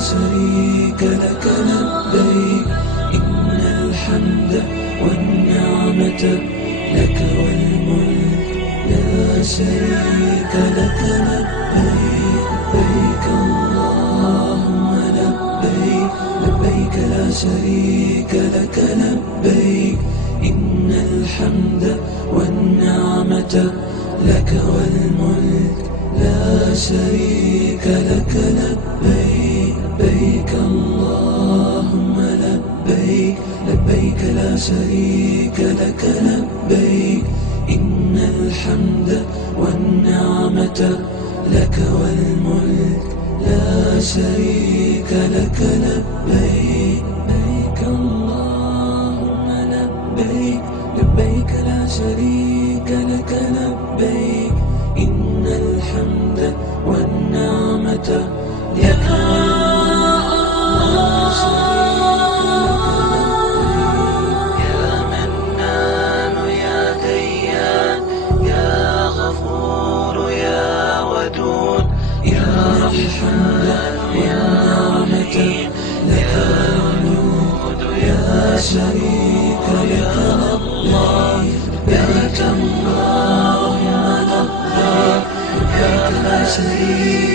شريك لك لبيك إن الحمد والنعمة لك والملك لا شريك لك لبيك لبيك اللهم لبيك لبيك لا شريك لك لبيك إن الحمد والنعمة لك والملك لا شريك لك لبيك لبيك اللهم لبيك لبيك لا شريك لك لبيك إن الحمد والنعمة لك والملك لا شريك لك لبيك لبيك اللهم لبيك لبيك لا شريك لك لبيك إن الحمد والنعمة لك شريك لك الله لبيك اللهم لبيك لبيك لا شريك